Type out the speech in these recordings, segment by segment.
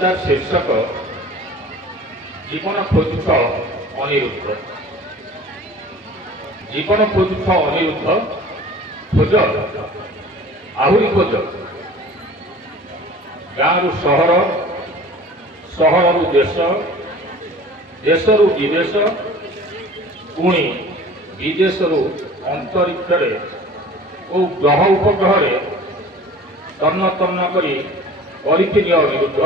তার শীর্ষক জীবন খোঁজুছ অনিরুদ্ধ। জীবন খোঁজুছ অনিরুদ্ধ, খোঁজ আହୁରି ଖୋଜ। ଗାଁରୁ ସହର, ସହରରୁ ଦେଶ, ଦେଶରୁ ବିଦେଶ, ପୁଣି ବିଦେଶରୁ ଅନ୍ତରିକ୍ଷରେ ଓ ଗ୍ରହ ଉପଗ୍ରହରେ ତନ୍ନ ତନ୍ନ କରି କରିକି ନିଅ ଅନିରୁଦ୍ଧ।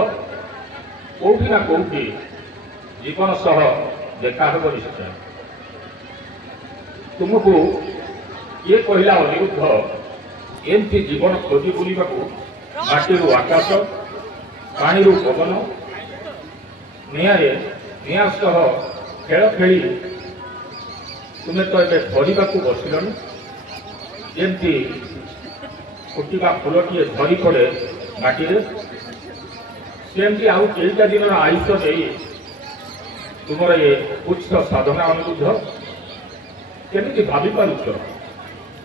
କୋଉଠି ନା କୋଉଠି ଜୀବନ ସହ ଦେଖା ହେବ ନିଶ୍ଚୟ। ତୁମକୁ କିଏ କହିଲା ଅନିରୁଦ୍ଧ ଏମିତି ଜୀବନ ଖୋଜି ବୁଲିବାକୁ? ମାଟିରୁ ଆକାଶ, ପାଣିରୁ ପବନ, ନିଆଁରେ ନିଆଁ ସହ ଖେଳ ଖେଳି ତୁମେ ତ ଏବେ ଧରିବାକୁ ବସିଲଣି। ଯେମିତି ଫୁଟିବା ଫୁଲଟିଏ ଧରି ପଡ଼େ ମାଟିରେ, ସେମିତି ଆଉ କେଇଟା ଦିନର ଆୟୁଷ ଦେଇ ତୁମର ଏ ଉଚ୍ଚ ସାଧନା ଅନିରୁଦ୍ଧ କେମିତି ଭାବିପାରୁଛ?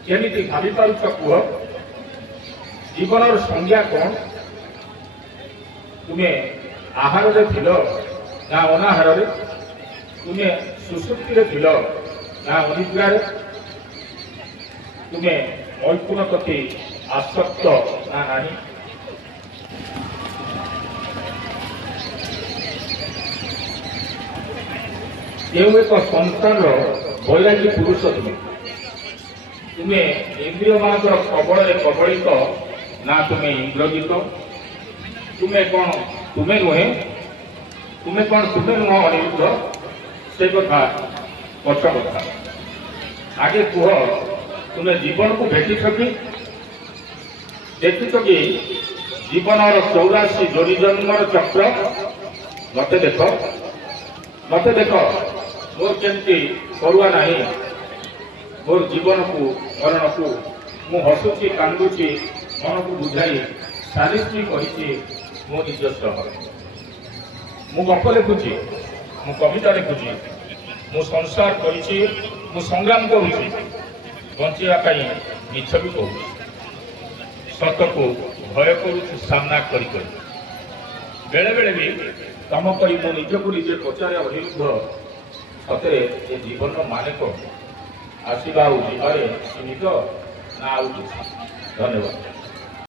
କେମିତି ଭାବିପାରୁଛ କୁହ? ଜୀବନର ସଂଜ୍ଞା କ'ଣ? ତୁମେ ଆହାରରେ ଥିଲ ନା ଅନାହାରରେ? ତୁମେ ସୁଷୁପ୍ତିରେ ଥିଲ ନା ଅନିଦ୍ରାରେ? ତୁମେ ମୈଥୁନ ପ୍ରତି ଆସକ୍ତ ନା ନାହିଁ? କେଉଁ ଏକ ସଂସାରର ବୈରାଗୀ ପୁରୁଷ ତୁମେ? ତୁମେ ଇନ୍ଦ୍ରିୟମାନଙ୍କର କବଳରେ କବଳିତ ନା ତୁମେ ଇନ୍ଦ୍ରଜିତ? ତୁମେ କ'ଣ ତୁମେ ନୁହେଁ? ତୁମେ କ'ଣ ତୁମେ ନୁହଁ ଅନିରୁଦ୍ଧ? ସେ କଥା ପଛ କଥା। ଆଗେ କୁହ, ତୁମେ ଜୀବନକୁ ଭେଟିଛ କି? ଦେଖିଛ କି ଜୀବନର 84 ଯୋନି ଜନ୍ମର ଚକ୍ର? ମତେ ଦେଖ, ମତେ ଦେଖ, ମୋର କେମିତି କରୁଆ ନାହିଁ। ମୋର ଜୀବନକୁ ମରଣକୁ ମୁଁ ହସୁଛି କାନ୍ଦୁଛି ମନକୁ ବୁଝାଇ ସାରିଷ୍ଟ୍ରୀ କରିଛି ମୋ ନିଜ ସହ। ମୁଁ ଗପ ଲେଖୁଛି, ମୁଁ କବିତା ଲେଖୁଛି, ମୁଁ ସଂସାର କରିଛି, ମୁଁ ସଂଗ୍ରାମ କରୁଛି, ବଞ୍ଚିବା ପାଇଁ ମିଛ ବି କହୁଛି, ସତକୁ ଭୟ କରୁଛି ସାମ୍ନା କରି କରି। ବେଳେବେଳେ ବି ତମ କରି ମୁଁ ନିଜକୁ ନିଜେ ପଚାରେ ଅନିରୁଦ୍ଧ, ସତରେ ଏ ଜୀବନର ମାନେ କ'ଣ? ଆସିବା ଆଉ ଯିବାରେ ସୀମିତ ନା ଆଉ କିଛି? ଧନ୍ୟବାଦ।